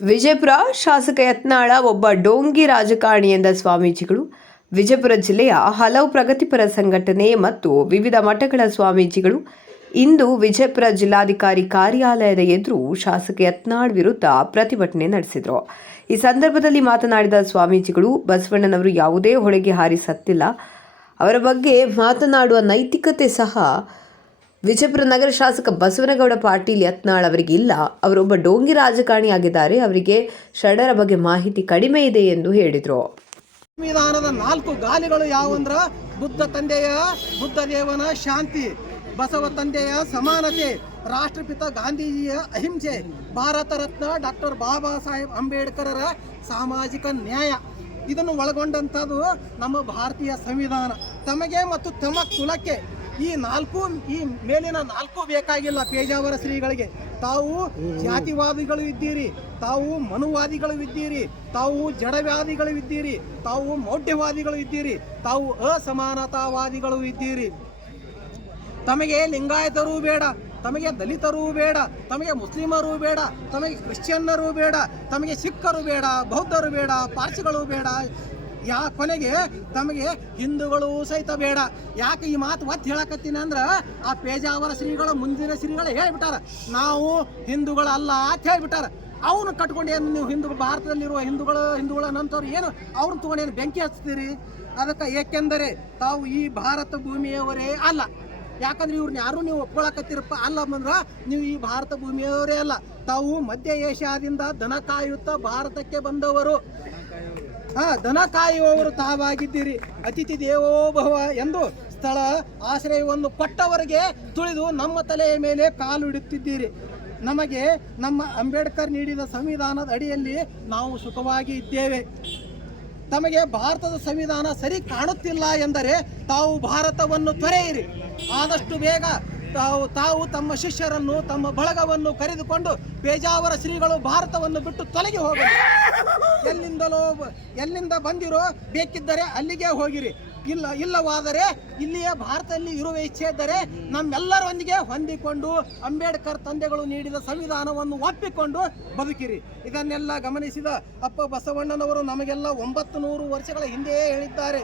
ವಿಜಯಪುರ ಶಾಸಕ ಯತ್ನಾಳ, ಒಬ್ಬ ಡೋಂಗಿ ರಾಜಕಾರಣಿ ಎಂದ ಸ್ವಾಮೀಜಿಗಳು. ವಿಜಯಪುರ ಜಿಲ್ಲೆಯ ಹಲವು ಪ್ರಗತಿಪರ ಸಂಘಟನೆ ಮತ್ತು ವಿವಿಧ ಮಠಗಳ ಸ್ವಾಮೀಜಿಗಳು. ಇಂದು ವಿಜಯಪುರ ಜಿಲ್ಲಾಧಿಕಾರಿ ಕಾರ್ಯಾಲಯದ ಎದುರು ಶಾಸಕ ಯತ್ನಾಳ್ ವಿರುದ್ಧ ಪ್ರತಿಭಟನೆ ನಡೆಸಿದರು. ಈ ಸಂದರ್ಭದಲ್ಲಿ ಮಾತನಾಡಿದ ಸ್ವಾಮೀಜಿಗಳು, ಬಸವಣ್ಣನವರು ಯಾವುದೇ ಹೊಳೆಗೆ ಹಾರಿ ಸತ್ತಿಲ್ಲ ಅವರ ಬಗ್ಗೆ ಮಾತನಾಡುವ ನೈತಿಕತೆ ಸಹ ವಿಜಯಪುರ ನಗರ ಶಾಸಕ ಬಸವನಗೌಡ ಪಾಟೀಲ್ ಯತ್ನಾಳ್ ಅವರಿಗೆ ಇಲ್ಲ. ಅವರೊಬ್ಬ ಡೋಂಗಿ ರಾಜಕಾರಣಿ ಆಗಿದ್ದಾರೆ. ಅವರಿಗೆ ಶರಣರ ಬಗ್ಗೆ ಮಾಹಿತಿ ಕಡಿಮೆ ಇದೆ ಎಂದು ಹೇಳಿದರು. ಸಂವಿಧಾನದ ನಾಲ್ಕು ಗಾಲಿಗಳು ಯಾವಂದ್ರ? ಬುದ್ಧ ತಂದೆಯ, ಬುದ್ಧ ದೇವನ ಶಾಂತಿ, ಬಸವ ತಂದೆಯ ಸಮಾನತೆ, ರಾಷ್ಟ್ರಪಿತ ಗಾಂಧೀಜಿಯ ಅಹಿಂಸೆ, ಭಾರತ ರತ್ನ ಡಾಕ್ಟರ್ ಬಾಬಾ ಸಾಹೇಬ್ ಅಂಬೇಡ್ಕರರ ಸಾಮಾಜಿಕ ನ್ಯಾಯ. ಇದನ್ನು ಒಳಗೊಂಡಂಥದ್ದು ನಮ್ಮ ಭಾರತೀಯ ಸಂವಿಧಾನ. ತಮಗೆ ಮತ್ತು ತಮ್ಮ ಕುಲಕ್ಕೆ ಈ ನಾಲ್ಕು, ಈ ಮೇಲಿನ ನಾಲ್ಕು ಬೇಕಾಗಿಲ್ಲ ಪೇಜಾವರ ಶ್ರೀಗಳಿಗೆ. ತಾವು ಜಾತಿವಾದಿಗಳು ಇದ್ದೀರಿ, ತಾವು ಮನುವಾದಿಗಳು ಇದ್ದೀರಿ, ತಾವು ಜಡವ್ಯಾದಿಗಳು ಇದ್ದೀರಿ, ತಾವು ಮೌಢ್ಯವಾದಿಗಳು ಇದ್ದೀರಿ, ತಾವು ಅಸಮಾನತಾವಾದಿಗಳು ಇದ್ದೀರಿ. ತಮಗೆ ಲಿಂಗಾಯತರೂ ಬೇಡ, ತಮಗೆ ದಲಿತರು ಬೇಡ, ತಮಗೆ ಮುಸ್ಲಿಮರು ಬೇಡ, ತಮಗೆ ಕ್ರಿಶ್ಚಿಯನ್ನರು ಬೇಡ, ತಮಗೆ ಸಿಖ್ಖರು ಬೇಡ, ಬೌದ್ಧರು ಬೇಡ, ಪಾರ್ಸಿಗಳು ಬೇಡ. ಯಾ ಕೊನೆಗೆ ತಮಗೆ ಹಿಂದೂಗಳು ಸಹಿತ ಬೇಡ. ಯಾಕೆ ಈ ಮಾತು ಒತ್ತು ಹೇಳಕತ್ತೀನಿ ಅಂದ್ರೆ ಆ ಪೇಜಾವರ ಶ್ರೀಗಳು, ಮುಂದಿನ ಶ್ರೀಗಳು ಹೇಳ್ಬಿಟ್ಟಾರ. ನಾವು ಹಿಂದೂಗಳಲ್ಲ ಅಂತ ಹೇಳ್ಬಿಟ್ಟಾರ. ಅವನು ಕಟ್ಕೊಂಡು ನೀವು ಹಿಂದೂ, ಭಾರತದಲ್ಲಿರುವ ಹಿಂದೂಗಳು, ಹಿಂದೂಗಳ ನಂತವ್ರು ಏನು? ಅವ್ರನ್ನ ತಗೊಂಡೇನು ಬೆಂಕಿ ಹಚ್ತೀರಿ ಅದಕ್ಕೆ ಏಕೆಂದರೆ ತಾವು ಈ ಭಾರತ ಭೂಮಿಯವರೇ ಅಲ್ಲ. ಯಾಕಂದ್ರೆ ಇವ್ರನ್ನ ಯಾರು ನೀವು ಒಪ್ಕೊಳಕತ್ತಿರಪ್ಪ? ಅಲ್ಲ ಅಂದ್ರೆ ನೀವು ಈ ಭಾರತ ಭೂಮಿಯವರೇ ಅಲ್ಲ. ತಾವು ಮಧ್ಯ ಏಷ್ಯಾದಿಂದ ದನ ಕಾಯುತ್ತಾ ಭಾರತಕ್ಕೆ ಬಂದವರು. ಹಾ ದನ ಕಾಯುವವರು ತಾವಾಗಿದ್ದೀರಿ. ಅತಿಥಿ ದೇವೋಭವ ಎಂದು ಸ್ಥಳ ಆಶ್ರಯವನ್ನು ಕೊಟ್ಟವರಿಗೆ ತುಳಿದು ನಮ್ಮ ತಲೆಯ ಮೇಲೆ ಕಾಲು ಇಡುತ್ತಿದ್ದೀರಿ. ನಮಗೆ ನಮ್ಮ ಅಂಬೇಡ್ಕರ್ ನೀಡಿದ ಸಂವಿಧಾನದ ಅಡಿಯಲ್ಲಿ ನಾವು ಸುಖವಾಗಿ ಇದ್ದೇವೆ. ತಮಗೆ ಭಾರತದ ಸಂವಿಧಾನ ಸರಿ ಕಾಣುತ್ತಿಲ್ಲ ಎಂದರೆ ತಾವು ಭಾರತವನ್ನು ತೊರೆಯಿರಿ. ಆದಷ್ಟು ಬೇಗ ತಾವು ತಾವು ತಮ್ಮ ಶಿಷ್ಯರನ್ನು, ತಮ್ಮ ಬಳಗವನ್ನು ಕರೆದುಕೊಂಡು ಪೇಜಾವರ ಶ್ರೀಗಳು ಭಾರತವನ್ನು ಬಿಟ್ಟು ತೊಲಗಿ ಹೋಗಲಿ. ಎಲ್ಲಿಂದಲೋ ಎಲ್ಲಿಂದ ಬಂದಿರೋ ಬೇಕಿದ್ದರೆ ಅಲ್ಲಿಗೆ ಹೋಗಿರಿ. ಇಲ್ಲ, ಇಲ್ಲವಾದರೆ ಇಲ್ಲಿಯೇ ಭಾರತದಲ್ಲಿ ಇರುವ ಇಚ್ಛೆ ಇದ್ದರೆ ನಮ್ಮೆಲ್ಲರೊಂದಿಗೆ ಹೊಂದಿಕೊಂಡು ಅಂಬೇಡ್ಕರ್ ತಂದೆಗಳು ನೀಡಿದ ಸಂವಿಧಾನವನ್ನು ಒಪ್ಪಿಕೊಂಡು ಬದುಕಿರಿ. ಇದನ್ನೆಲ್ಲ ಗಮನಿಸಿದ ಅಪ್ಪ ಬಸವಣ್ಣನವರು ನಮಗೆಲ್ಲ ಒಂಬತ್ತು ನೂರು ವರ್ಷಗಳ ಹಿಂದೆಯೇ ಹೇಳಿದ್ದಾರೆ.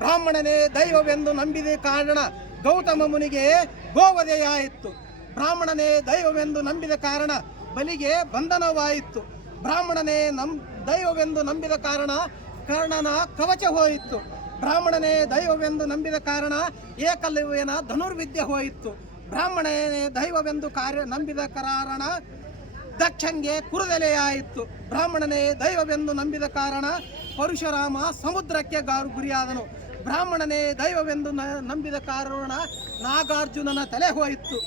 ಬ್ರಾಹ್ಮಣನೇ ದೈವವೆಂದು ನಂಬಿದೆ ಕಾರಣ. ಗೌತಮ ಮುನಿಗೆ ಗೋವಧೆಯಾಯಿತು ಬ್ರಾಹ್ಮಣನೇ ದೈವವೆಂದು ನಂಬಿದ ಕಾರಣ ಬಲಿಗೆ ಬಂಧನವಾಯಿತು. ಬ್ರಾಹ್ಮಣನೇ ನಂ, ದೈವವೆಂದು ನಂಬಿದ ಕಾರಣ ಕರ್ಣನ ಕವಚ ಹೋಯಿತು. ಬ್ರಾಹ್ಮಣನೇ ದೈವವೆಂದು ನಂಬಿದ ಕಾರಣ ಏಕಲವ್ಯನ ಧನುರ್ವಿದ್ಯೆ ಹೋಯಿತು. ಬ್ರಾಹ್ಮಣನೇ ದೈವವೆಂದು ಕಾರ್ಯ, ನಂಬಿದ ಕಾರಣ ದಕ್ಷಂಗೆ ಕುರುದೆಲೆಯಾಯಿತು. ಬ್ರಾಹ್ಮಣನೇ ದೈವವೆಂದು ನಂಬಿದ ಕಾರಣ ಪರಶುರಾಮ ಸಮುದ್ರಕ್ಕೆ ಗಾರು, ಗುರಿಯಾದನು. ಬ್ರಾಹ್ಮಣನೇ ದೈವವೆಂದು ನಂಬಿದ ಕಾರಣ ನಾಗಾರ್ಜುನನ ತಲೆ ಹೋಯಿತು.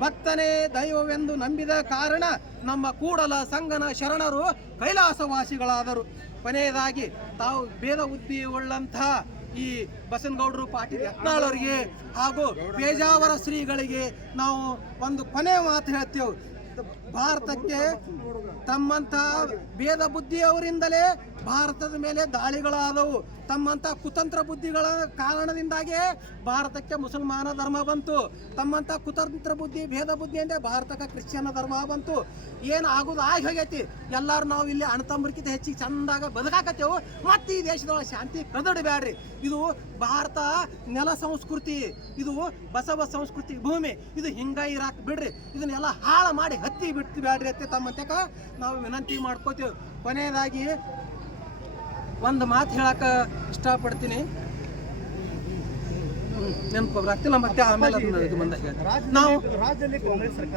ಭಕ್ತನೇ ದೈವವೆಂದು ನಂಬಿದ ಕಾರಣ ನಮ್ಮ ಕೂಡಲ ಸಂಗನ ಶರಣರು ಕೈಲಾಸವಾಸಿಗಳಾದರು. ಕೊನೆಯದಾಗಿ ತಾವು ಭೇದ ಬುದ್ಧಿ ಉಳ್ಳಂತಹ ಈ ಬಸನಗೌಡರು ಪಾಟೀಲ್ ಯತ್ನಾಳವರಿಗೆ ಹಾಗೂ ಪೇಜಾವರ ಶ್ರೀಗಳಿಗೆ ನಾವು ಒಂದು ಕೊನೆ ಮಾತು ಹೇಳ್ತೇವೆ. ಭಾರತಕ್ಕೆ ತಮ್ಮಂಥ ಭೇದ ಬುದ್ಧಿಯವರಿಂದಲೇ ಭಾರತದ ಮೇಲೆ ದಾಳಿಗಳಾದವು. ತಮ್ಮಂಥ ಕುತಂತ್ರ ಬುದ್ಧಿಗಳ ಕಾರಣದಿಂದಾಗಿಯೇ ಭಾರತಕ್ಕೆ ಮುಸಲ್ಮಾನ ಧರ್ಮ ಬಂತು. ತಮ್ಮಂಥ ಕುತಂತ್ರ ಬುದ್ಧಿ, ಭೇದ ಬುದ್ಧಿಯಿಂದ ಭಾರತಕ್ಕೆ ಕ್ರಿಶ್ಚಿಯನ್ ಧರ್ಮ ಬಂತು. ಏನು ಆಗೋದು? ಆಗಿ ಹೋಗೈತಿ. ಎಲ್ಲರೂ ನಾವು ಇಲ್ಲಿ ಅಣ್ಣತಮ್ಮರಿಗಿಂತ ಹೆಚ್ಚಿಗೆ ಚಂದಾಗ ಬದುಕಾಕತ್ತೇವು. ಮತ್ತು ಈ ದೇಶದೊಳಗೆ ಶಾಂತಿ ಕದಡಬೇಡ್ರಿ ಇದು ಭಾರತ ನೆಲ ಸಂಸ್ಕೃತಿ, ಇದು ಬಸವ ಸಂಸ್ಕೃತಿ ಭೂಮಿ, ಇದು ಹಿಂಗ ಇರಾಕ್ ಬಿಡ್ರಿ. ಇದನ್ನೆಲ್ಲ ಹಾಳು ಮಾಡಿ ಹತ್ತಿ ಬಿಡ್ತಿ ಬೇಡ್ರಿ ಅಂತ ತಮ್ಮಂತಕ. ನಾವು ವಿನಂತಿ ಮಾಡ್ಕೋತೀವಿ. ಕೊನೆಯದಾಗಿ ಒಂದು ಮಾತು ಹೇಳಕ ಇಷ್ಟಪಡ್ತೀನಿ ನೆನಪು ಬರ್ತಿಲ್ಲ ಮತ್ತೆ ಆಮೇಲೆ. ನಾವು ರಾಜ್ಯದಲ್ಲಿ ಕಾಂಗ್ರೆಸ್ ಸರ್ಕಾರ